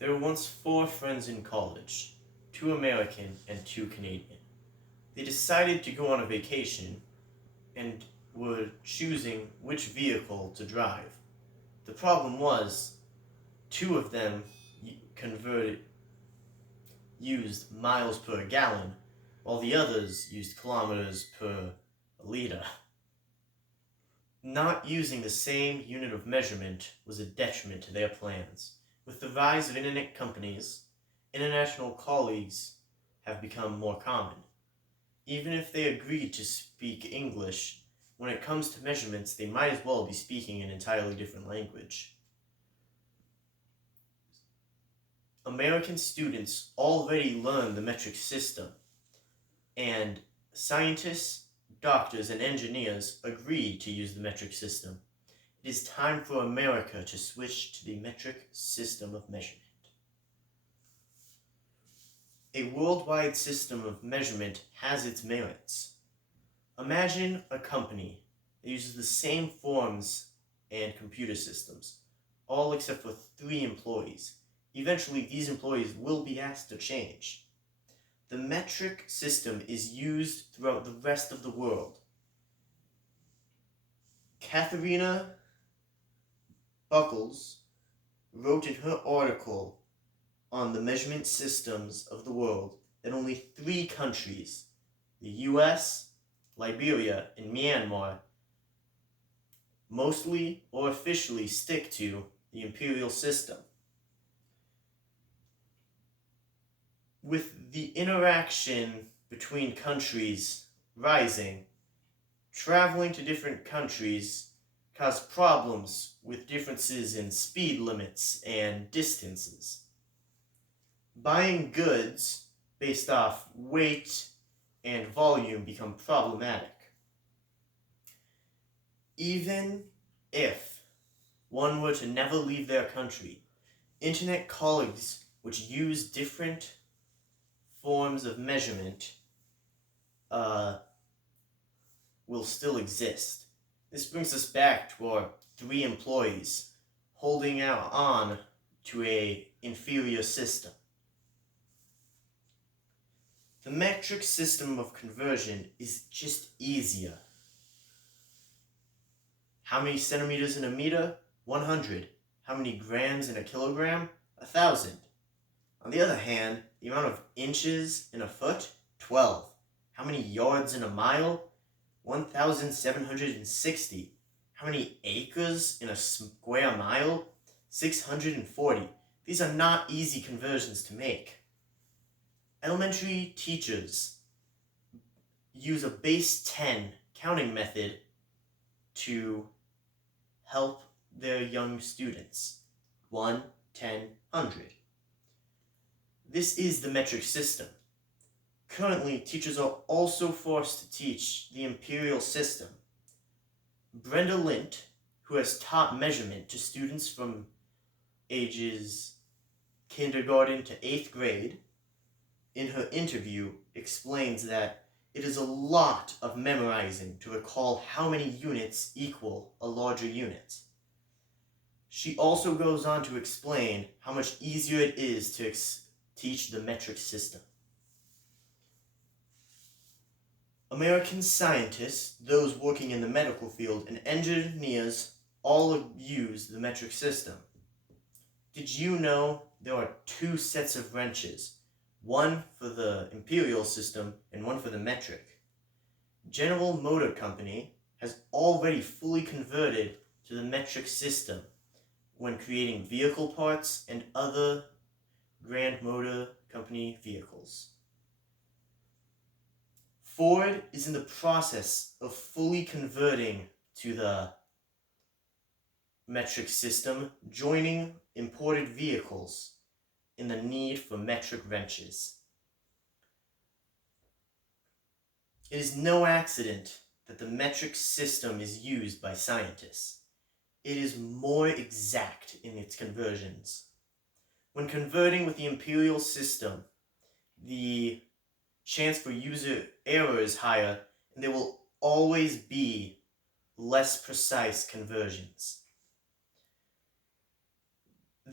There were once four friends in college, two American and two Canadian. They decided to go on a vacation and were choosing which vehicle to drive. The problem was, two of them converted used miles per gallon, while the others used kilometers per liter. Not using the same unit of measurement was a detriment to their plans. With the rise of internet companies, international colleagues have become more common. Even if they agreed to speak English, when it comes to measurements, they might as well be speaking an entirely different language. American students already learn the metric system, and scientists, doctors, and engineers agree to use the metric system. It is time for America to switch to the metric system of measurement. A worldwide system of measurement has its merits. Imagine a company that uses the same forms and computer systems, all except for 3 employees. Eventually, these employees will be asked to change. The metric system is used throughout the rest of the world. Katharina Buckles wrote in her article on the measurement systems of the world that only 3 countries, the US, Liberia, and Myanmar, mostly or officially stick to the imperial system. With the interaction between countries rising, traveling to different countries caused problems with differences in speed limits and distances. Buying goods based off weight and volume become problematic. Even if one were to never leave their country, internet colleagues which use different forms of measurement will still exist. This brings us back to our 3 employees holding out on to an inferior system. The metric system of conversion is just easier. How many centimeters in a meter? 100. How many grams in a kilogram? 1,000. On the other hand, the amount of inches in a foot? 12. How many yards in a mile? 1,760. How many acres in a square mile? 640. These are not easy conversions to make. Elementary teachers use a base 10 counting method to help their young students. 1, 10, 100. This is the metric system. Currently, teachers are also forced to teach the imperial system. Brenda Lint, who has taught measurement to students from ages kindergarten to 8th grade, in her interview explains that it is a lot of memorizing to recall how many units equal a larger unit. She also goes on to explain how much easier it is to teach the metric system. American scientists, those working in the medical field, and engineers all use the metric system. Did you know there are 2 sets of wrenches? One for the imperial system and one for the metric. General Motor Company has already fully converted to the metric system when creating vehicle parts and other Grand Motor Company vehicles. Ford is in the process of fully converting to the metric system, joining imported vehicles in the need for metric wrenches. It is no accident that the metric system is used by scientists. It is more exact in its conversions. When converting with the imperial system, the chance for user error is higher, and there will always be less precise conversions.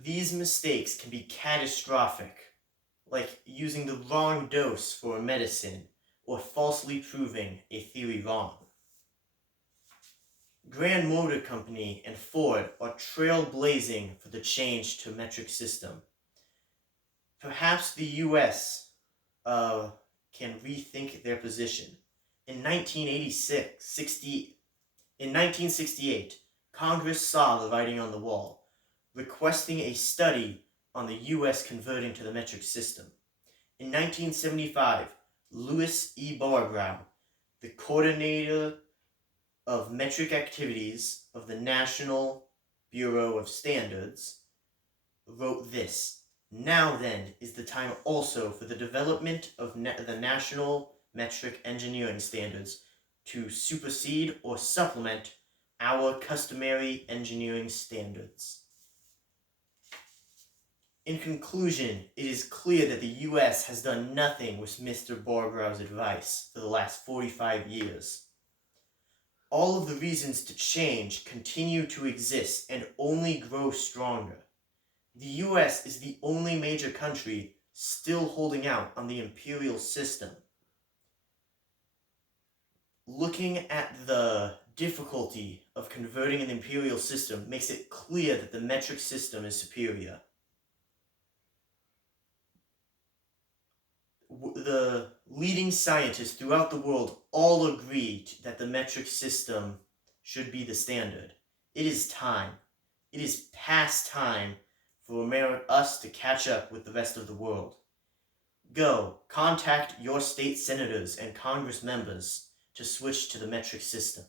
These mistakes can be catastrophic, like using the wrong dose for a medicine or falsely proving a theory wrong. Grand Motor Company and Ford are trailblazing for the change to metric system. Perhaps the US can rethink their position. In 1968, Congress saw the writing on the wall, requesting a study on the US converting to the metric system. In 1975, Louis E. Barbrow, the coordinator of metric activities of the National Bureau of Standards, wrote this: "Now then is the time also for the development of the National Metric Engineering Standards to supersede or supplement our customary engineering standards." In conclusion, it is clear that the US has done nothing with Mr. Barbrow's advice for the last 45 years. All of the reasons to change continue to exist and only grow stronger. The US is the only major country still holding out on the imperial system. Looking at the difficulty of converting an imperial system makes it clear that the metric system is superior. The leading scientists throughout the world all agree that the metric system should be the standard. It is time. It is past time for us to catch up with the rest of the world. Go, contact your state senators and Congress members to switch to the metric system.